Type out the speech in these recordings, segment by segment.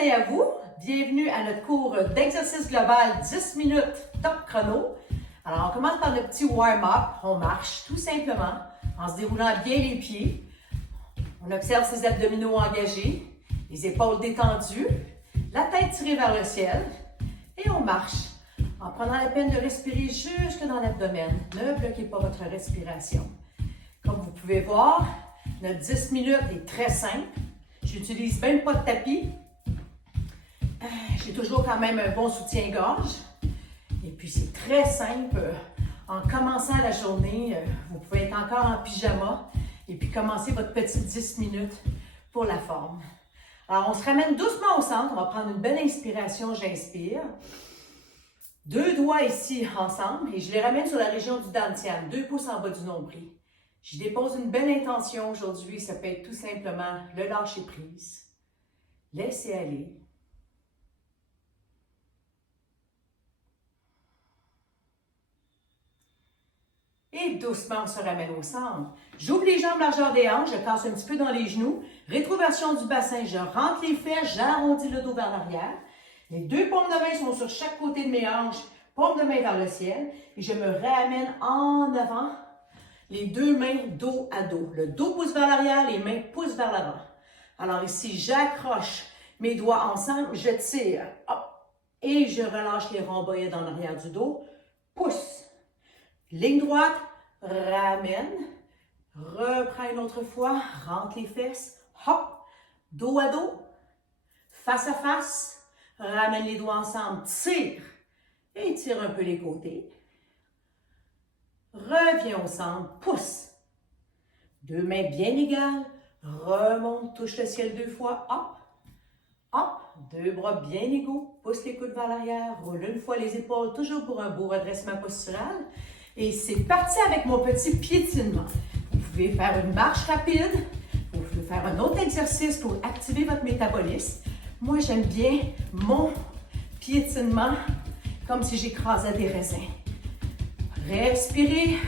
matin à vous. Bienvenue à notre cours d'exercice global 10 minutes top chrono. Alors, on commence par le petit warm-up. On marche tout simplement en se déroulant bien les pieds. On observe ses abdominaux engagés, les épaules détendues, la tête tirée vers le ciel. Et on marche en prenant la peine de respirer jusque dans l'abdomen. Ne bloquez pas votre respiration. Comme vous pouvez voir, notre 10 minutes est très simple. J'utilise même pas de tapis. J'ai toujours quand même un bon soutien-gorge. Et puis c'est très simple. En commençant la journée, vous pouvez être encore en pyjama et puis commencer votre petite 10 minutes pour la forme. Alors on se ramène doucement au centre. On va prendre une belle inspiration. J'inspire. 2 doigts ici ensemble et je les ramène sur la région du dantian. 2 pouces en bas du nombril. Je dépose une belle intention aujourd'hui. Ça peut être tout simplement le lâcher prise. Laissez aller. Et doucement, on se ramène au centre. J'ouvre les jambes largeur des hanches, je casse un petit peu dans les genoux. Rétroversion du bassin, je rentre les fesses, j'arrondis le dos vers l'arrière. Les 2 paumes de main sont sur chaque côté de mes hanches, paumes de main vers le ciel. Et je me ramène en avant, les 2 mains dos à dos. Le dos pousse vers l'arrière, les mains poussent vers l'avant. Alors ici, j'accroche mes doigts ensemble, je tire, hop, et je relâche les rhomboïdes en arrière du dos. Pousse. Ligne droite, ramène, reprends une autre fois, rentre les fesses, hop, dos à dos, face à face, ramène les doigts ensemble, tire et tire un peu les côtés. Reviens au centre, pousse. 2 mains bien égales, remonte, touche le ciel 2 fois, hop, hop, 2 bras bien égaux, pousse les coudes vers l'arrière, roule une fois les épaules, toujours pour un beau redressement postural. Et c'est parti avec mon petit piétinement. Vous pouvez faire une marche rapide, vous pouvez faire un autre exercice pour activer votre métabolisme. Moi, j'aime bien mon piétinement comme si j'écrasais des raisins. Respirez,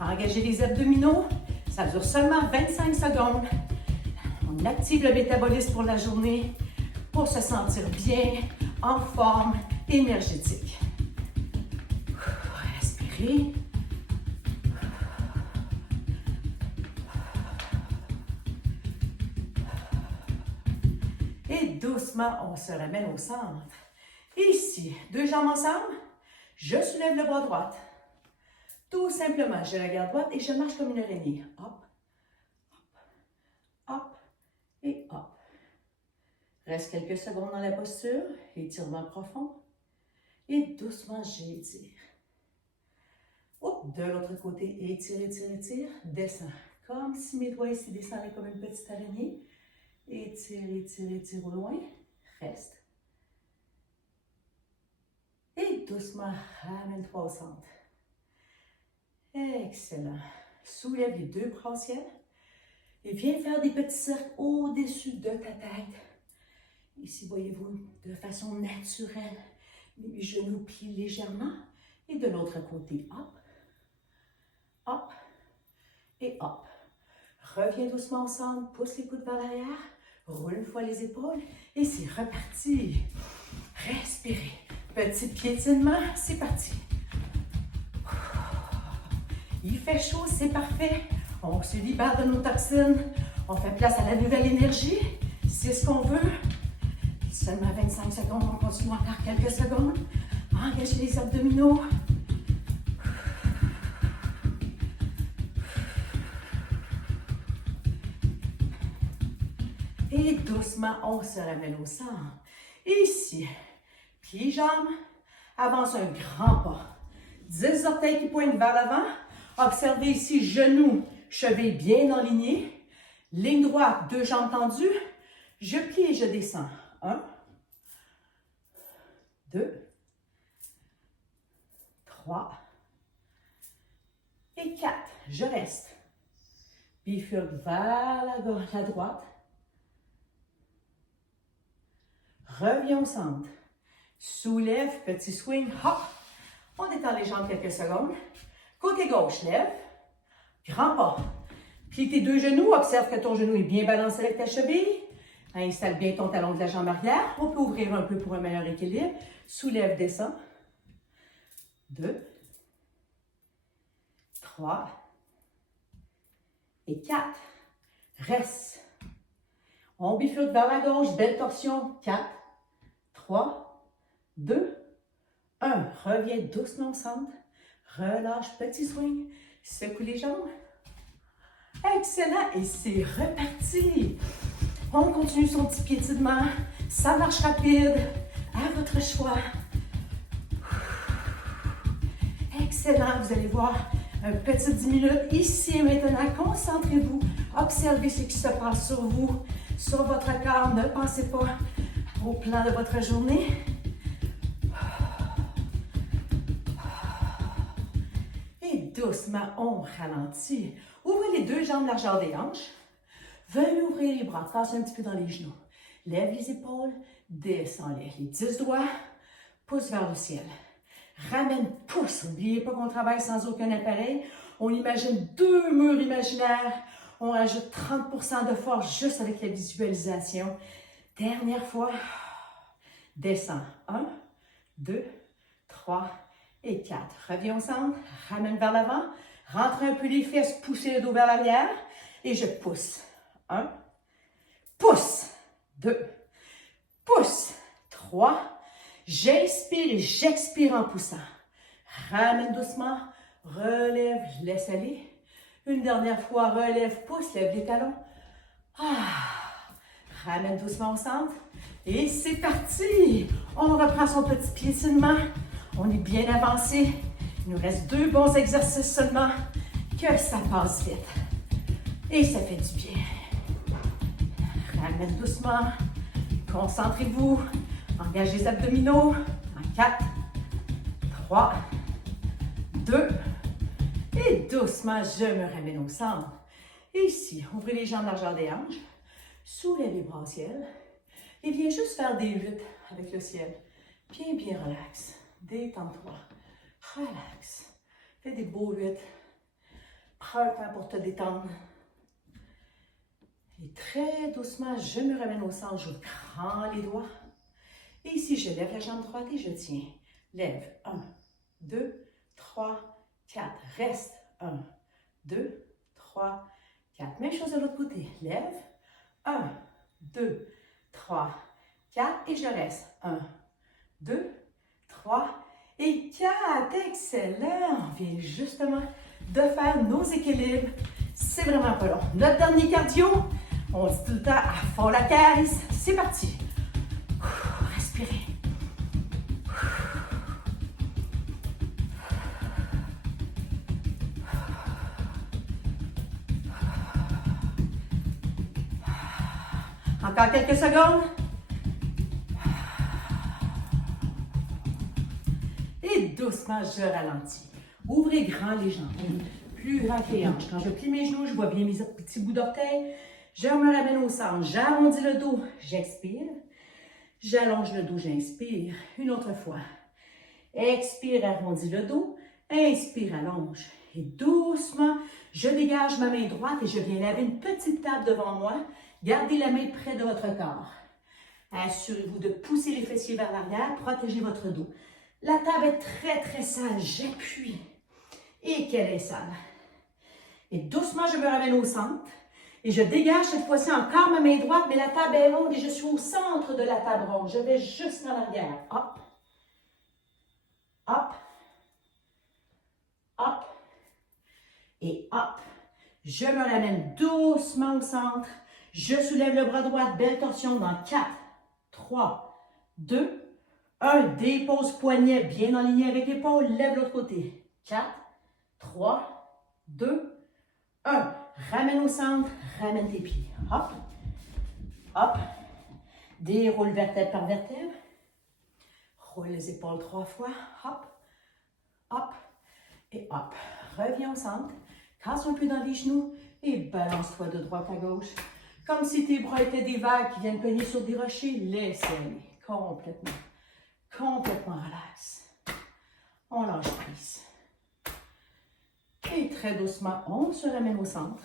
engagez les abdominaux, ça dure seulement 25 secondes. On active le métabolisme pour la journée pour se sentir bien, en forme, énergétique. Respirez. Et doucement, on se ramène au centre. Ici, 2 jambes ensemble, je soulève le bras droit. Tout simplement, je la garde droite et je marche comme une araignée. Hop, hop, hop et hop. Reste quelques secondes dans la posture, étirement profond. Et doucement, j'étire. De l'autre côté, étire, étire, étire, descends. Comme si mes doigts ici descendaient comme une petite araignée. Étire, étire, étire au loin. Reste. Et doucement, ramène-toi au centre. Excellent. Soulève les 2 bras au ciel. Et viens faire des petits cercles au-dessus de ta tête. Ici, voyez-vous, de façon naturelle, les genoux plient légèrement. Et de l'autre côté, hop. Hop et hop. Reviens doucement au centre, pousse les coudes vers l'arrière, roule une fois les épaules et c'est reparti. Respirez. Petit piétinement, c'est parti. Il fait chaud, c'est parfait. On se libère de nos toxines. On fait place à la nouvelle énergie. C'est ce qu'on veut. Seulement 25 secondes, on continue encore quelques secondes. Engagez les abdominaux. Et doucement, on se ramène au centre. Ici, pieds, jambes, avance un grand pas. 10 orteils qui pointent vers l'avant. Observez ici, genoux, chevilles bien alignés. Ligne droite, 2 jambes tendues. Je plie et je descends. 1, 2, 3 et 4. Je reste. Bifurque vers la droite. Reviens au centre. Soulève, petit swing, hop. On détend les jambes quelques secondes. Côté gauche, lève. Grand pas. Plie tes 2 genoux. Observe que ton genou est bien balancé avec ta cheville. Installe bien ton talon de la jambe arrière. On peut ouvrir un peu pour un meilleur équilibre. Soulève, descends. 2, 3 et 4. Reste. On bifurque vers la gauche, belle torsion. 4, 3, 2, 1. Reviens doucement au centre. Relâche, petit swing. Secoue les jambes. Excellent. Et c'est reparti. On continue son petit piétinement. Ça marche rapide. À votre choix. Excellent. Vous allez voir un petit 10 minutes ici et maintenant. Concentrez-vous. Observez ce qui se passe sur vous, sur votre corps. Ne pensez pas au plan de votre journée. Et doucement, on ralentit. Ouvrez les deux jambes largeur des hanches. Venez ouvrir les bras. Passe un petit peu dans les genoux. Lève les épaules. Descends-les. Les 10 doigts. Pousse vers le ciel. Ramène, pousse. N'oubliez pas qu'on travaille sans aucun appareil. On imagine 2 murs imaginaires. On ajoute 30% de force juste avec la visualisation. Dernière fois. Descends. 1, 2, 3 et 4. Reviens au centre. Ramène vers l'avant. Rentre un peu les fesses. Poussez le dos vers l'arrière. Et je pousse. 1. Pousse. 2. Pousse. 3. J'inspire et j'expire en poussant. Ramène doucement. Relève. Laisse aller. Une dernière fois. Relève. Pousse. Lève les talons. Ramène doucement au centre. Et c'est parti. On reprend son petit piétinement. On est bien avancé. Il nous reste 2 bons exercices seulement. Que ça passe vite. Et ça fait du bien. Ramène doucement. Concentrez-vous. Engagez les abdominaux. En 4, 3, 2. Et doucement, je me ramène au centre. Et ici, ouvrez les jambes largeur des hanches. Soulève les bras au ciel. Et viens juste faire des 8 avec le ciel. Bien, bien relax. Détends-toi. Relax. Fais des beaux 8. Prends un temps pour te détendre. Et très doucement, je me ramène au centre. Je prends les doigts. Et ici, je lève la jambe droite et je tiens. Lève. 1, 2, 3, 4. Reste. 1, 2, 3, 4. Même chose de l'autre côté. Lève. 1, 2, 3, 4. Et je reste. 1, 2, 3 et 4. Excellent. On vient justement de faire nos équilibres. C'est vraiment pas long. Notre dernier cardio, on dit tout le temps à fond la caisse. C'est parti. Respirez. Encore quelques secondes. Et doucement, je ralentis. Ouvrez grand les jambes. Plus grand que les hanches. Quand je plie mes genoux, je vois bien mes petits bouts d'orteils. Je me ramène au centre. J'arrondis le dos. J'expire. J'allonge le dos. J'inspire. Une autre fois. Expire, arrondis le dos. Inspire, allonge. Et doucement, je dégage ma main droite et je viens laver une petite table devant moi. Gardez la main près de votre corps. Assurez-vous de pousser les fessiers vers l'arrière. Protégez votre dos. La table est très, très sale. J'appuie. Et qu'elle est sale. Et doucement, je me ramène au centre. Et je dégage cette fois-ci encore ma main droite, mais la table est ronde et je suis au centre de la table ronde. Je vais juste en arrière. Hop. Hop. Hop. Et hop. Je me ramène doucement au centre. Je soulève le bras droit. Belle torsion dans 4, 3, 2, 1. Dépose poignet bien aligné avec l'épaule. Lève l'autre côté. 4, 3, 2, 1. Ramène au centre. Ramène tes pieds. Hop. Hop. Déroule vertèbre par vertèbre. Roule les épaules 3 fois. Hop. Hop. Et hop. Reviens au centre. Casse un peu dans les genoux. Et balance-toi de droite à gauche. Comme si tes bras étaient des vagues qui viennent cogner sur des rochers. Laisse aller. Complètement. Complètement relax. On lâche prise. Et très doucement, on se ramène au centre.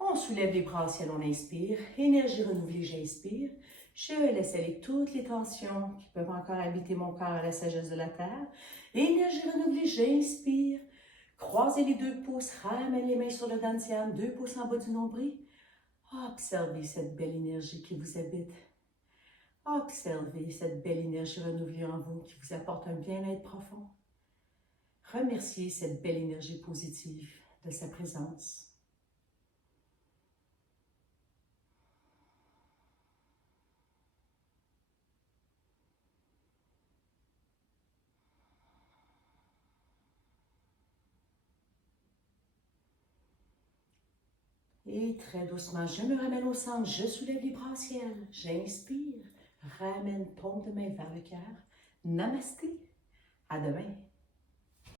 On soulève les bras au ciel, on inspire. Énergie renouvelée, j'inspire. Je laisse aller toutes les tensions qui peuvent encore habiter mon corps à la sagesse de la terre. Énergie renouvelée, j'inspire. Croisez les deux pouces, ramène les mains sur le dantian, 2 pouces en bas du nombril. Observez cette belle énergie qui vous habite. Observez cette belle énergie renouvelée en vous qui vous apporte un bien-être profond. Remerciez cette belle énergie positive de sa présence. Et très doucement, je me ramène au centre, je soulève les bras au ciel, j'inspire, ramène paume de main vers le cœur. Namasté, à demain.